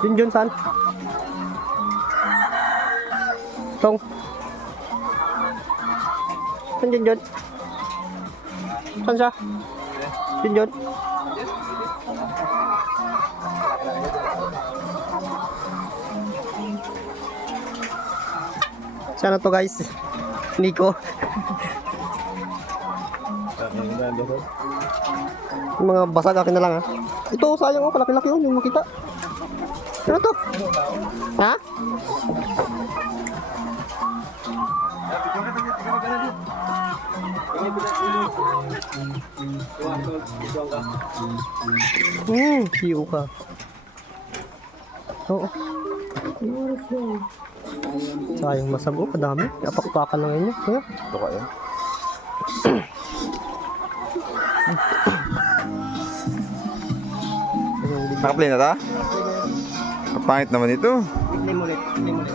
Jun Jun, saan? Tong. Saan Jun Jun? Saan siya? Jun Jun? Siya na to guys. Nico. Mga basag akin na lang ha. Ito sayang oh, kalaki-laki yun yung makita. Ano to? Ha? Hmm, hiyo ka. Oo. Sayang masago, kadami. Apak-pakan lang yun. Kaya, Ito kayo. Nakaplay na ta? Kapangit naman ito. Mo ulit. Mo ulit.